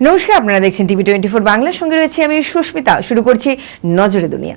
নমস্কার, আপনারা দেখছেন টিভি টোয়েন্টি ফোর বাংলার সঙ্গে রয়েছে আমি সুস্মিতা। শুরু করছি নজরে দুনিয়া।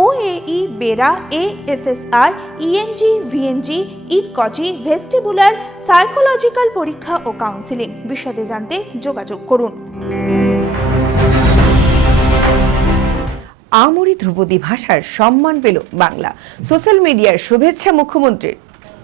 OAE BERA ASSR ENG VNG ইটকজি vestibular psychological পরীক্ষা ও কাউন্সিলিং বিশদে জানতে যোগাযোগ করুন। আমরি ধ্রুপদী ভাষার সম্মান পেল বাংলা। সোশ্যাল মিডিয়ার শুভেচ্ছা মুখ্যমন্ত্রীর।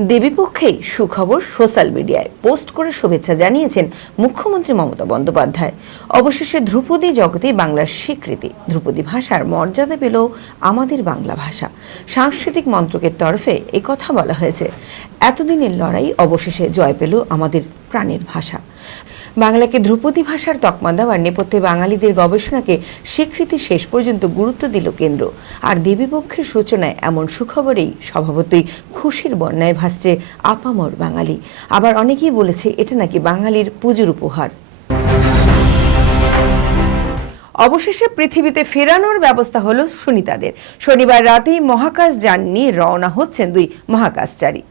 দেবীপক্ষেই সুখবর সোশ্যাল মিডিয়ায় পোস্ট করে শুভেচ্ছা জানিয়েছেন মুখ্যমন্ত্রী মমতা বন্দ্যোপাধ্যায়। অবশেষে ধ্রুপদী জগতে বাংলার স্বীকৃতি। ধ্রুপদী ভাষার মর্যাদা পেল আমাদের বাংলা ভাষা। সাংস্কৃতিক মন্ত্রকের তরফে কথা বলা হয়েছে। এতদিনের লড়াই অবশেষে জয় পেল আমাদের প্রাণের ভাষা। বাংলাকে ধ্রুপদী ভাষার তকমা দেওয়ার নেপথ্যে বাঙালিদের গবেষণাকে স্বীকৃতি শেষ পর্যন্ত গুরুত্ব দিল কেন্দ্র। আর দেবীপক্ষের সূচনায় এমন সুখবরেই স্বভাবতই খুশির বন্যায় ভাসছে আপামর বাঙালি। আবার অনেকেই বলেছে, এটা নাকি বাঙালির পুজোর উপহার। অবশেষে পৃথিবীতে ফেরানোর ব্যবস্থা হলো সুনিতাদের। শনিবার রাতেই মহাকাশ যান নিয়ে রওনা হচ্ছেন দুই মহাকাশচারী।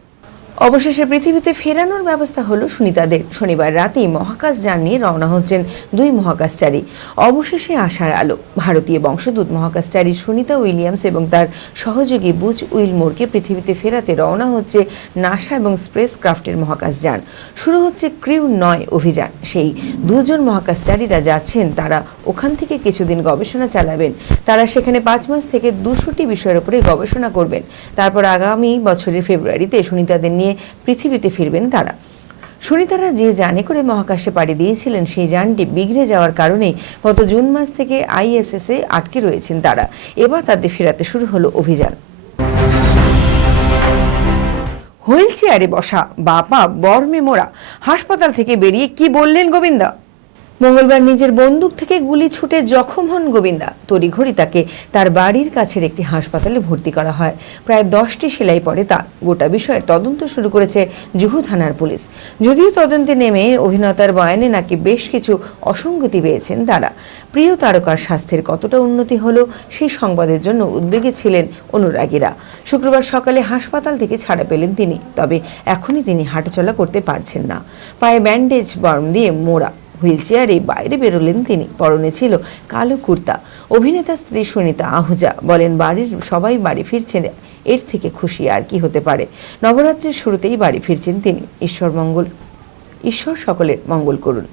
অবশেষে পৃথিবীতে ফেরানোর ব্যবস্থা হলো সুনিতাদের। শনিবার রাতেই মহাকাশ যান নিয়ে রওনা হচ্ছেন দুই মহাকাশচারী। অবশেষে আসার আলো। ভারতীয় বংশোদ্ভূত মহাকাশচারী সুনিতা উইলিয়ামস এবং তার সহযোগী বুচ উইলমোরকে পৃথিবীতে ফেরাতে রওনা হচ্ছে নাসা এবং স্পেস ক্রাফটের মহাকাশ যান। শুরু হচ্ছে ক্রিউ নয় অভিযান। সেই দুজন মহাকাশচারীরা যাচ্ছেন, তারা ওখান থেকে কিছুদিন গবেষণা চালাবেন। তারা সেখানে পাঁচ মাস থেকে দুশোটি বিষয়ের উপরে গবেষণা করবেন। তারপর আগামী বছরের ফেব্রুয়ারিতে সুনিতাদের নিয়ে পৃথিবীতে ফিরবেন তারা। সুনিতারা যে যানে করে মহাকাশে পাড়ি দিয়েছিলেন, সেই যানটি বিগড়ে যাওয়ার কারণে গত জুন মাস থেকে আইএসএস এ আটকে রয়েছেন তারা। এবার তাদের ফেরাতে শুরু হলো অভিযান। হুইল চেয়ারে বসা বাবা বর্মে মোড়া, হাসপাতাল থেকে বেরিয়ে কি বললেন গোবিন্দা? মঙ্গলবার নিজের বন্দুক থেকে গুলি ছুটে জখম হন গোবিন্দা। তড়িঘড়ি তাকে তার বাড়ির কাছের একটি হাসপাতালে ভর্তি করা হয়। প্রায় দশটি সেলাই পরে তা। গোটা বিষয়ের তদন্ত শুরু করেছে জুহু থানার পুলিশ। যদিও তদন্তে নেমে অভিনেতার বয়ানে নাকি বেশ কিছু অসঙ্গতি পেয়েছেন তারা। প্রিয় তারকার স্বাস্থ্যের কতটা উন্নতি হলো, সেই সংবাদের জন্য উদ্বেগে ছিলেন অনুরাগীরা। শুক্রবার সকালে হাসপাতাল থেকে ছাড়া পেলেন তিনি, তবে এখনই তিনি হাঁটাচলা করতে পারছেন না। পায়ে ব্যান্ডেজ, বর্ম দিয়ে মোড়া। হুইল চেয়ারে বাইরে বেরোলেন তিনি। পরনে ছিল কালো কুর্তা। অভিনেতা স্ত্রী সুনিতা আহুজা বলেন, বাড়ির সবাই বাড়ি ফিরছেন, এর থেকে খুশি আর কি হতে পারে? নবরাত্রির শুরুতেই বাড়ি ফিরছেন তিনি। ঈশ্বর মঙ্গল, ঈশ্বর সকলের মঙ্গল করুন।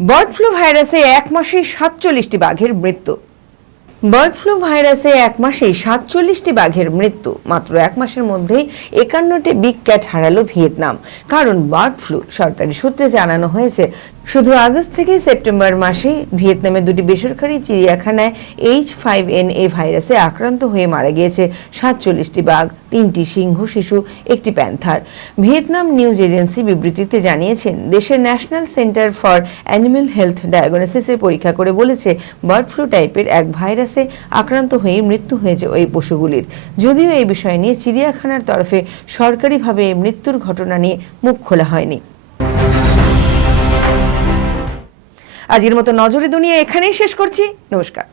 বার্ড ফ্লু ভাইরাসে এক মাসে সাতচল্লিশটি বাঘের মৃত্যু। বার্ড ফ্লু ভাইরাসে এক মাসেই সাতচল্লিশটি বাঘের মৃত্যু। মাত্র এক মাসের মধ্যেই একান্নটি বিগ ক্যাট হারালো ভিয়েতনাম। কারণ বার্ড ফ্লু সরকারি সূত্রে জানানো হয়েছে শুধু আগস্ট থেকে সেপ্টেম্বর মাসে ভিয়েতনামের দুটি বেসরকারি চিড়িয়াখানায় এইচ ফাইভ এন এ ভাইরাসে আক্রান্ত হয়ে মারা গিয়েছে সাতচল্লিশটি বাঘ, তিনটি সিংহ শিশু, একটি প্যান্থার। ভিয়েতনাম নিউজ এজেন্সি বিবৃতিতে জানিয়েছেন, দেশের national centre for animal health ডায়াগনোসিসের পরীক্ষা করে বলেছে, বার্ড ফ্লু টাইপের এক ভাইরাসে আক্রান্ত হয়ে মৃত্যু হয়েছে ওই পশুগুলির। যদিও এই বিষয় নিয়ে চিড়িয়াখানার তরফে সরকারিভাবে মৃত্যুর ঘটনা নিয়ে মুখ খোলা হয়নি। আজকের মতো নজরে দুনিয়া এখানেই শেষ করছি। নমস্কার।